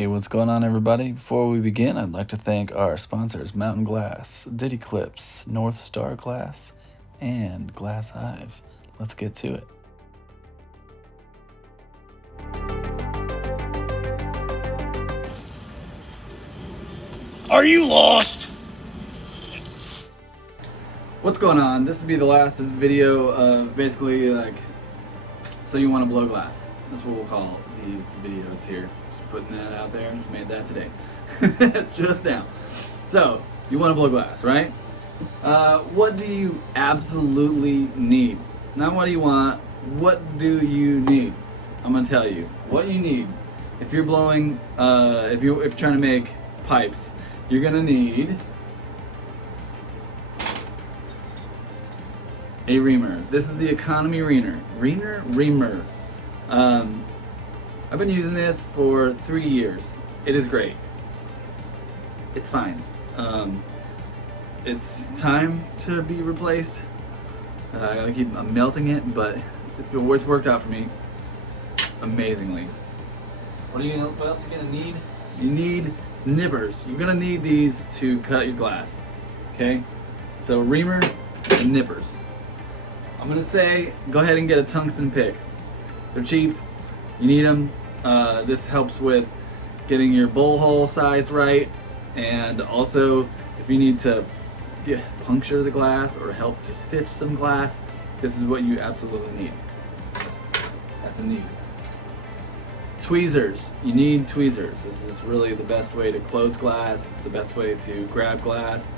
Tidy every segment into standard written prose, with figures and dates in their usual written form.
Hey, what's going on, everybody? Before we begin, I'd like to thank our sponsors, Mountain Glass, Diddy Clips, North Star Glass, and Glass Hive. Let's get to it. Are you lost? What's going on? This will be the last video of basically so you want to blow glass. That's what we'll call these videos here. Just putting that out there. Just made that today. Just now. So, you want to blow glass, right? What do you absolutely need? Not what do you want, what do you need? I'm going to tell you. What you need, if you're blowing, if you're trying to make pipes, you're going to need a reamer. This is the economy reamer. I've been using this for 3 years. It is great. It's fine. It's time to be replaced. I'm melting it, but it's worked out for me amazingly. What else are you gonna need? You need nippers. You're gonna need these to cut your glass. Okay? So reamer and nippers. I'm gonna say go ahead and get a tungsten pick. They're cheap. You need them. This helps with getting your bowl hole size right, and also if you need to puncture the glass or help to stitch some glass, this is what you absolutely need. That's a need. Tweezers. You need tweezers. This is really the best way to close glass. It's the best way to grab glass.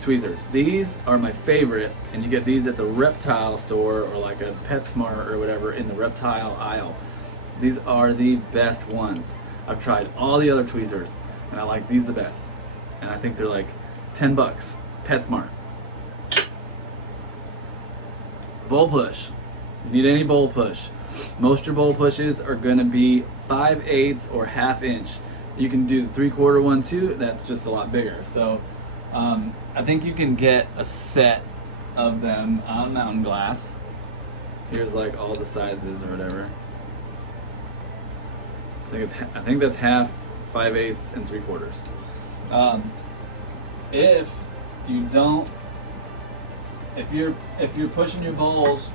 Tweezers. These are my favorite, and you get these at the reptile store or like a PetSmart or whatever in the reptile aisle. These are the best ones. I've tried all the other tweezers, and I like these the best. And I think they're like $10. PetSmart. Bowl push. You need any bowl push. Most of your bowl pushes are going to be 5/8 or 1/2 inch. You can do the 3/4 one too. That's just a lot bigger. So I think you can get a set of them on Mountain Glass. Here's like all the sizes or whatever. I think that's 1/2, 5/8, and 3/4. If you don't, if you're pushing your bowls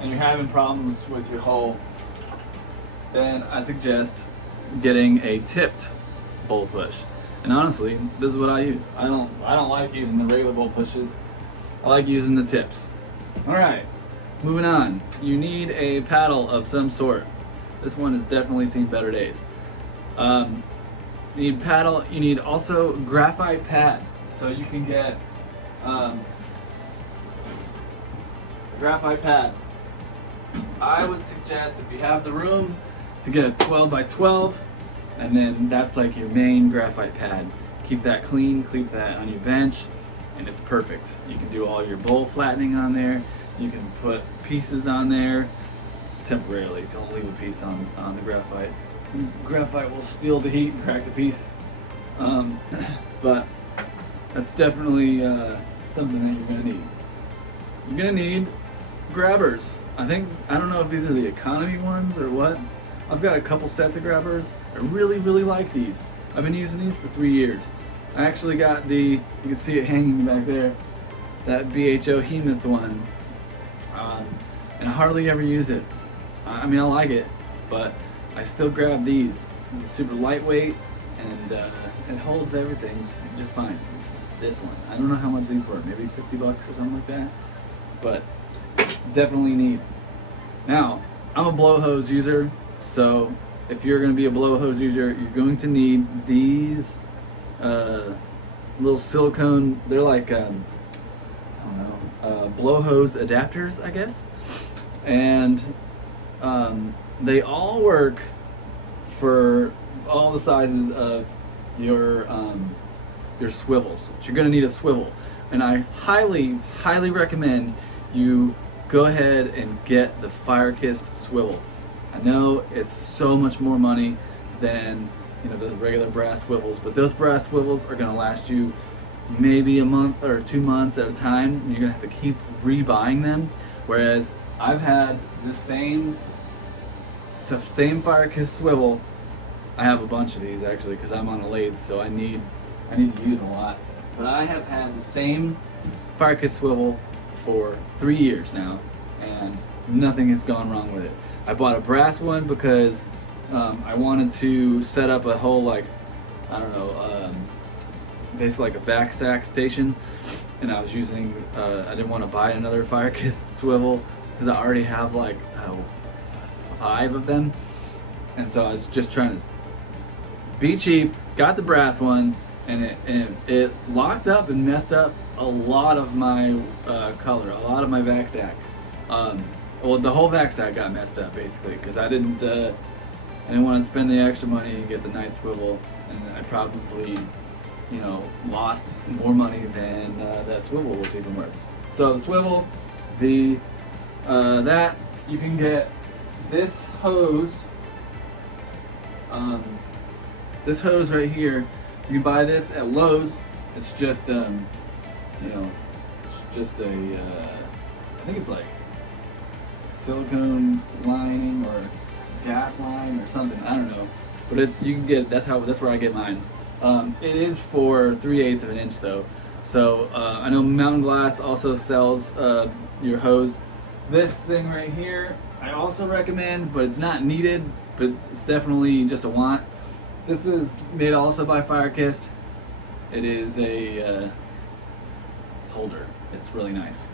and you're having problems with your hole, then I suggest getting a tipped bowl push. And honestly, this is what I use. I don't like using the regular bowl pushes. I like using the tips. All right, moving on. You need a paddle of some sort. This one has definitely seen better days. You need paddle. You need also graphite pad. So you can get graphite pad. I would suggest, if you have the room, to get a 12x12, and then that's like your main graphite pad. Keep that clean, keep that on your bench, and it's perfect. You can do all your bowl flattening on there. You can put pieces on there temporarily. Don't leave a piece on the graphite. Graphite will steal the heat and crack the piece. But that's definitely something that you're gonna need. You're gonna need grabbers. I don't know if these are the economy ones or what. I've got a couple sets of grabbers. I really like these. I've been using these for 3 years. I actually got you can see it hanging back there, that BHO Hemoth one. And I hardly ever use it. I mean, I like it, but I still grab these. It's super lightweight, and it holds everything just fine. This one, I don't know how much these were, maybe $50 or something like that, but definitely need. Now, I'm a blow hose user, so if you're going to be a blow hose user, you're going to need these little silicone, they're like blow hose adapters, I guess, and they all work for all the sizes of your swivels. You're going to need a swivel, and I highly recommend you go ahead and get the Fire-Kissed swivel. I know it's so much more money than the regular brass swivels, but those brass swivels are going to last you maybe a month or 2 months at a time, and you're going to have to keep rebuying them. Whereas I've had the same Fire-Kissed swivel I have a bunch of these actually because I'm on a lathe, so I need to use a lot. But I have had the same Firekiss swivel for 3 years now, and nothing has gone wrong with it. I bought a brass one because I wanted to set up a whole, like, I don't know, basically like a vac stack station, and I was using, I didn't want to buy another Firekiss swivel because I already have like 5 of them, and so I was just trying to be cheap, got the brass one, and it locked up and messed up a lot of my color, a lot of my vac stack. Well, the whole vac stack got messed up basically because I didn't want to spend the extra money and get the nice swivel, and I probably, you know, lost more money than that swivel was even worth. So the swivel, that you can get this hose. This hose right here, you can buy this at Lowe's. It's just, you know, it's just a, I think it's like silicone lining or gas line or something. I don't know, but you can get. That's where I get mine. It is for 3/8 of an inch though. So I know Mountain Glass also sells your hose. This thing right here, I also recommend, but it's not needed. But it's definitely just a want. This is made also by Firekiss. It is a holder. It's really nice.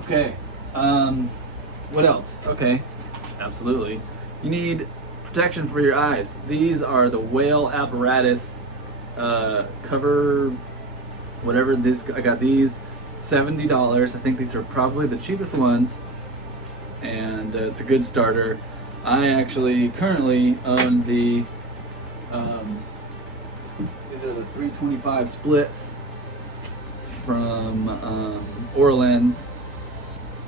Okay, what else? Okay, absolutely. You need protection for your eyes. These are the Whale Apparatus cover, whatever this. I got these $70. I think these are probably the cheapest ones, and it's a good starter. I actually currently own the, these are the 325 splits from Orlens.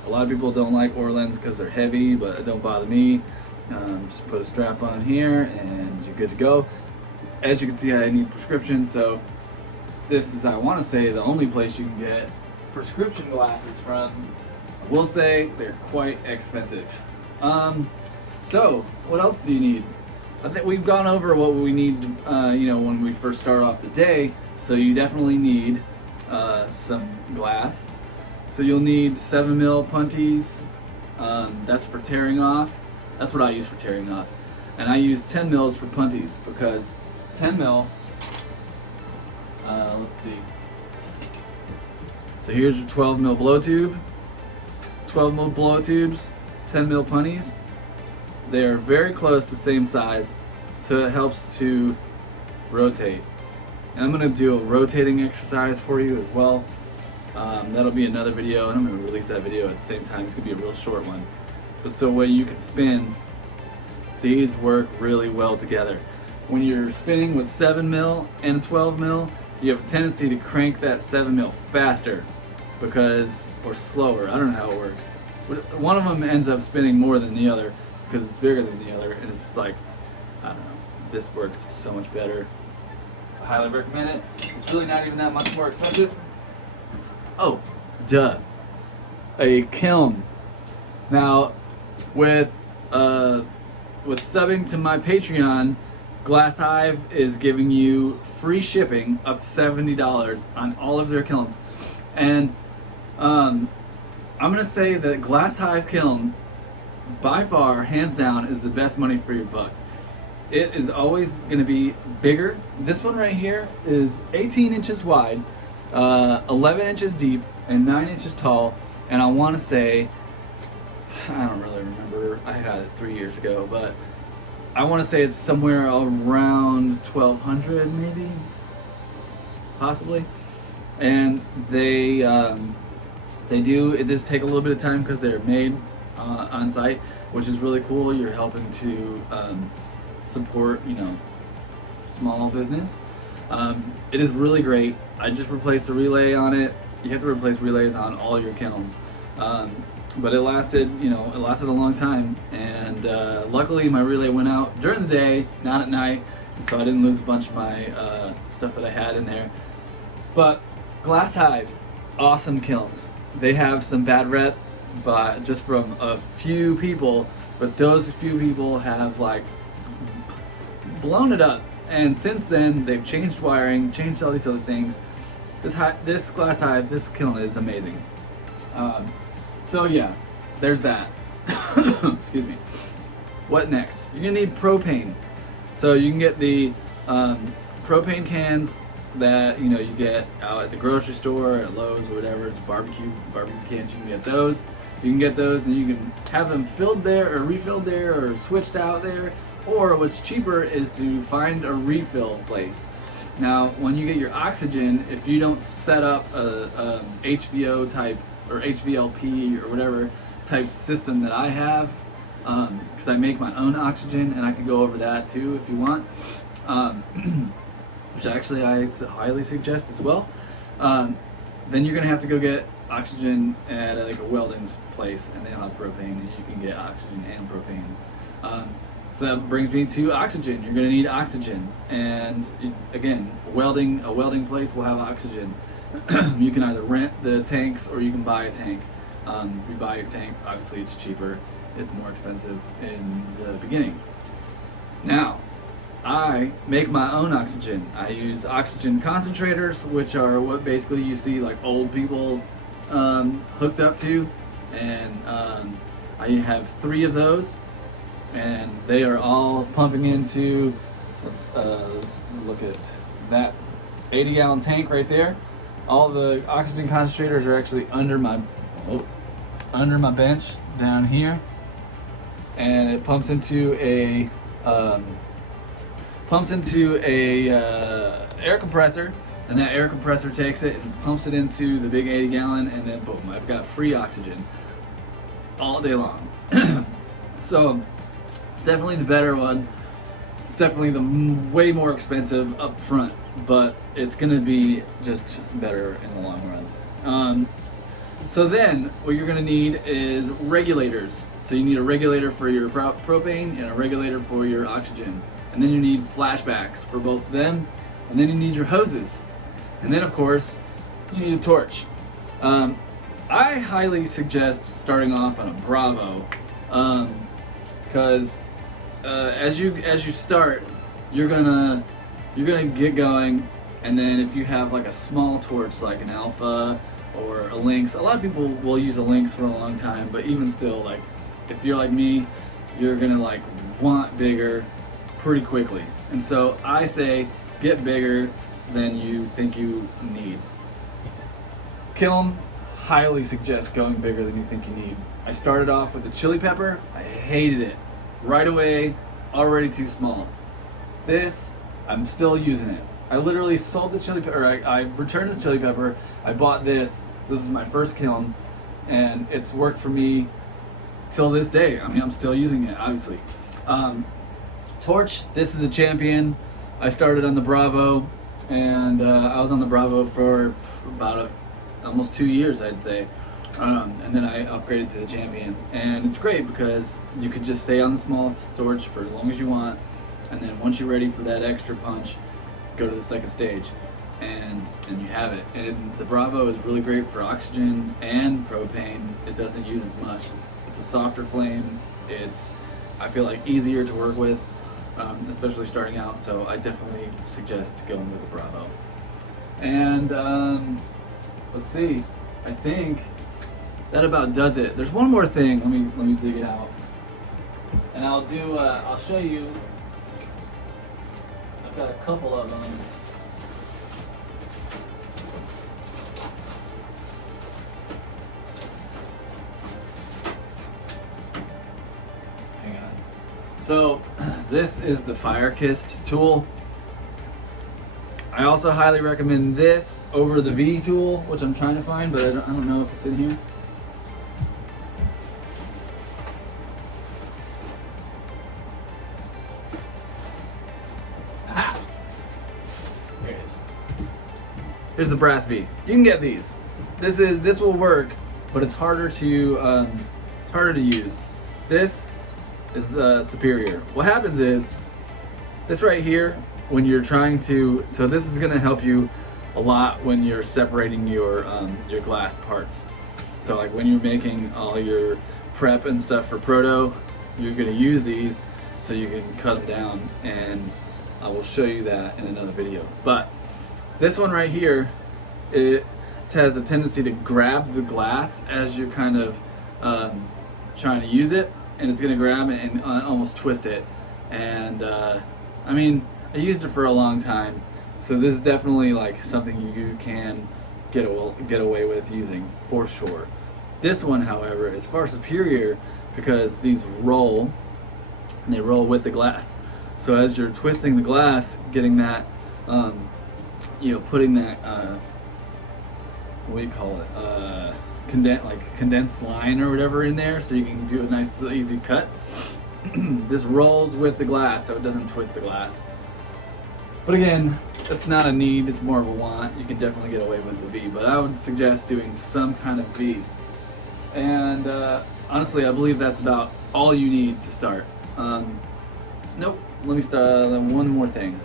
A lot of people don't like Orlens because they're heavy, but it don't bother me. Just put a strap on here and you're good to go. As you can see, I need prescription, so this is, I want to say, the only place you can get prescription glasses from. I will say they're quite expensive. So, what else do you need? I think we've gone over what we need, you know, when we first start off the day. So you definitely need some glass. So you'll need 7mm punties. That's for tearing off. That's what I use for tearing off. And I use 10 mils for punties because 10 mil. Let's see. So here's your 12 mil blow tube. 12 mil blow tubes, 10 mil punties. They are very close to the same size, so it helps to rotate. And I'm going to do a rotating exercise for you as well. That'll be another video, and I'm going to release that video at the same time. It's going to be a real short one. But so when you can spin, these work really well together. When you're spinning with 7mm and 12mm, you have a tendency to crank that 7mm faster because, or slower, I don't know how it works. But one of them ends up spinning more than the other because it's bigger than the other, and it's just like, I don't know, this works so much better. I highly recommend it. It's really not even that much more expensive. Oh, duh. A kiln. Now, with subbing to my Patreon, Glass Hive is giving you free shipping up to $70 on all of their kilns. And I'm gonna say that Glass Hive kiln, by far, hands down, is the best money for your buck. It is always gonna be bigger. This one right here is 18 inches wide, 11 inches deep, and 9 inches tall. And I wanna say, I don't really remember, I got it 3 years ago, but I wanna say it's somewhere around 1,200 maybe, possibly. And they do, it does take a little bit of time because they're made on site, which is really cool. You're helping to support, you know, small business. It is really great. I just replaced the relay on it. You have to replace relays on all your kilns. But it lasted, you know, it lasted a long time. And luckily my relay went out during the day, not at night. So I didn't lose a bunch of my stuff that I had in there. But Glass Hive, awesome kilns. They have some bad rep, but just from a few people, but those few people have like blown it up. And since then, they've changed wiring, changed all these other things. This glass hive, this kiln is amazing. So yeah, there's that. Excuse me. What next? You're gonna need propane. So you can get the propane cans that you get out at the grocery store, at Lowe's, or whatever. It's barbecue cans. You can get those. You can get those, and you can have them filled there, or refilled there, or switched out there. Or what's cheaper is to find a refill place. Now, when you get your oxygen, if you don't set up a HVO type or HVLP or whatever type system that I have, because I make my own oxygen, and I could go over that too if you want, which actually I highly suggest as well. Then you're gonna have to go get oxygen at like a welding place, and they'll have propane, and you can get oxygen and propane. So that brings me to oxygen. You're going to need oxygen, and again, a welding place will have oxygen. You can either rent the tanks or you can buy a tank. If you buy your tank, obviously it's cheaper. It's more expensive in the beginning. Now, I make my own oxygen. I use oxygen concentrators, which are what basically you see like old people hooked up to, and I have 3 of those. And they are all pumping into, let's look at that 80-gallon tank right there. All the oxygen concentrators are actually under my bench down here, and it pumps into a air compressor, and that air compressor takes it and pumps it into the big 80-gallon, and then boom, I've got free oxygen all day long. So it's definitely the better one. It's definitely the way more expensive up front, but it's gonna be just better in the long run. So then what you're gonna need is regulators. So you need a regulator for your propane and a regulator for your oxygen. And then you need flashbacks for both of them. And then you need your hoses. And then of course, you need a torch. I highly suggest starting off on a Bravo, because as you start, you're gonna get going, and then if you have like a small torch like an Alpha or a Lynx, a lot of people will use a Lynx for a long time, but even still, like if you're like me, you're gonna like want bigger pretty quickly. And so I say get bigger than you think you need. Kiln, highly suggest going bigger than you think you need. I started off with the chili pepper. I hated it. Right away, already too small. This, I'm still using it. I literally sold the chili pepper, I returned the chili pepper. I bought this. This was my first kiln, and it's worked for me till this day. I mean, I'm still using it, obviously. Torch, this is a champion. I started on the Bravo, and I was on the Bravo for about almost 2 years, I'd say. And then I upgraded to the Champion, and it's great because you can just stay on the small torch for as long as you want, and then once you're ready for that extra punch, go to the second stage, and you have it. And the Bravo is really great for oxygen and propane. It doesn't use as much. It's a softer flame. It's, I feel like, easier to work with, especially starting out. So I definitely suggest going with the Bravo. And let's see, I think that about does it. There's one more thing. Let me dig it out, and I'll show you. I've got a couple of them. Hang on. So this is the Firekist tool. I also highly recommend this over the V tool, which I'm trying to find, but I don't know if it's in here. Aha! There it is. Here's the brass V. You can get these. This will work, but it's harder to use. This is superior. What happens is this right here. When you're trying to, so this is going to help you a lot when you're separating your glass parts. So like when you're making all your prep and stuff for proto, you're going to use these so you can cut them down, and I will show you that in another video. But this one right here, it has a tendency to grab the glass as you're kind of trying to use it, and it's gonna grab it and almost twist it. And I mean, I used it for a long time, so this is definitely like something you can get away with using for sure. This one, however, is far superior because these roll, and they roll with the glass. So as you're twisting the glass, getting that, putting that, what do you call it, condensed line or whatever in there, so you can do a nice, easy cut. This rolls with the glass, so it doesn't twist the glass. But again, it's not a need, it's more of a want. You can definitely get away with the V, but I would suggest doing some kind of V. And honestly, I believe that's about all you need to start. Nope, let me start one more thing.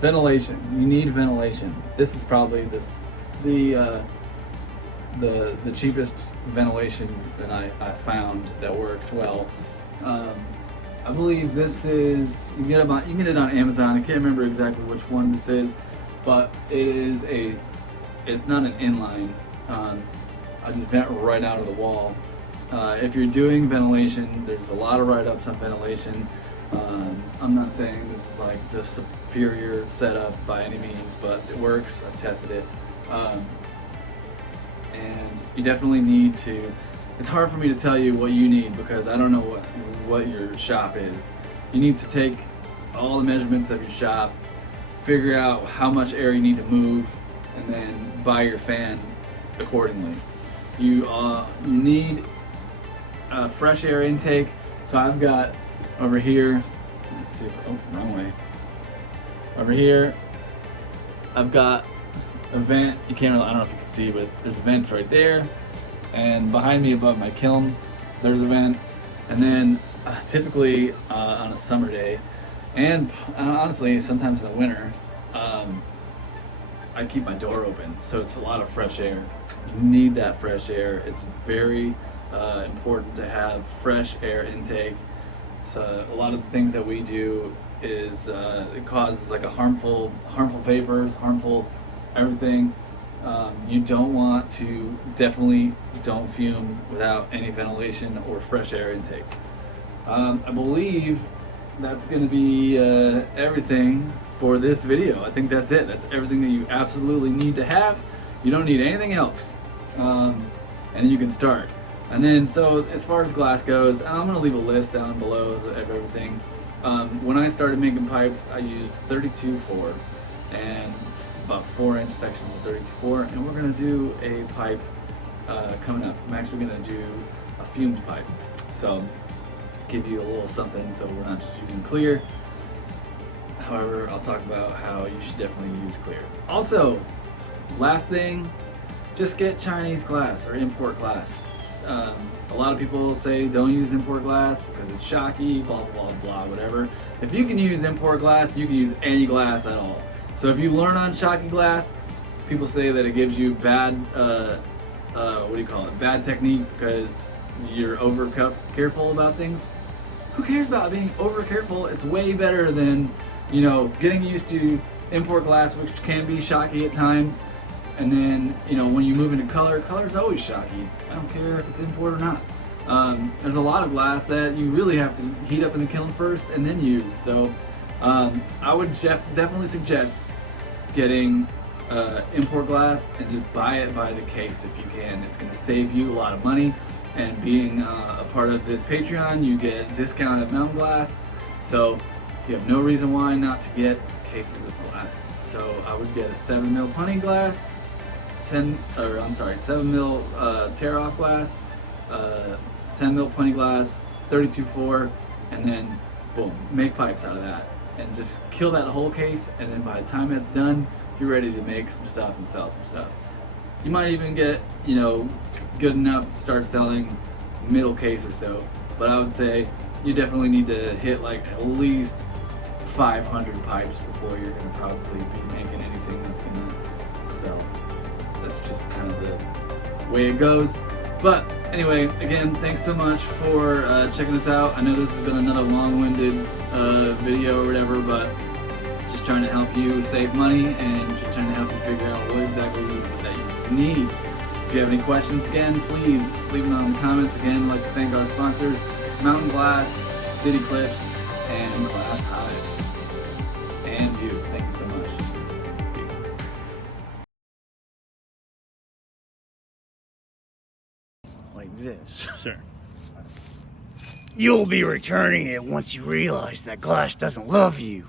Ventilation. You need ventilation. This is probably the cheapest ventilation that I found that works well. I believe this is, you can get it on Amazon. I can't remember exactly which one this is, but it's not an inline. I just vent right out of the wall. If you're doing ventilation, there's a lot of write-ups on ventilation. I'm not saying this is like the superior setup by any means, but it works. I've tested it. And you definitely need to, it's hard for me to tell you what you need because I don't know what your shop is. You need to take all the measurements of your shop, figure out how much air you need to move, and then buy your fan accordingly. You need a fresh air intake. So I've got over here, let's see, wrong way. Over here, I've got a vent. I don't know if you can see, but there's a vent right there. And behind me above my kiln, there's a vent. And then typically on a summer day, and honestly, sometimes in the winter, I keep my door open. So it's a lot of fresh air. You need that fresh air. It's very important to have fresh air intake. So a lot of the things that we do is it causes like a harmful vapors, harmful everything. You don't want to, definitely don't fume without any ventilation or fresh air intake. I believe that's going to be everything for this video. I think that's it. That's everything that you absolutely need to have. You don't need anything else. And you can start. And then, so as far as glass goes, I'm going to leave a list down below of everything. When I started making pipes, I used 32-4 and about 4-inch sections of 32-4, and we're going to do a pipe coming up. I'm actually going to do a fumed pipe. So, give you a little something so we're not just using clear. However, I'll talk about how you should definitely use clear. Also, last thing, just get Chinese glass or import glass. A lot of people say don't use import glass because it's shocky, blah, blah, blah, whatever. If you can use import glass, you can use any glass at all. So if you learn on shocky glass, people say that it gives you bad, bad technique because you're over careful about things. Who cares about being over careful? It's way better than, getting used to import glass, which can be shocky at times. And then, when you move into color's always shocky. I don't care if it's import or not. There's a lot of glass that you really have to heat up in the kiln first and then use. So I would definitely suggest getting import glass and just buy it by the case if you can. It's going to save you a lot of money. And being a part of this Patreon, you get a discount at Mountain Glass. So you have no reason why not to get cases of glass. So I would get a 7mm punning glass, 7mm tear-off glass, 10mm punning glass, 32-4, and then boom, make pipes out of that. And just kill that whole case, and then by the time it's done, you're ready to make some stuff and sell some stuff. You might even get, good enough to start selling middle case or so, but I would say you definitely need to hit like at least 500 pipes before you're going to probably be making anything that's going to sell. That's just kind of the way it goes. But anyway, again, thanks so much for checking us out. I know this has been another long-winded video or whatever, but just trying to help you save money and just trying to help you figure out what exactly that you need. If you have any questions, again, please leave them in the comments. Again, I'd like to thank our sponsors, Mountain Glass, City Clips, and Glass Hive. And you. Thank you so much. Peace. Like this. Sure. You'll be returning it once you realize that glass doesn't love you.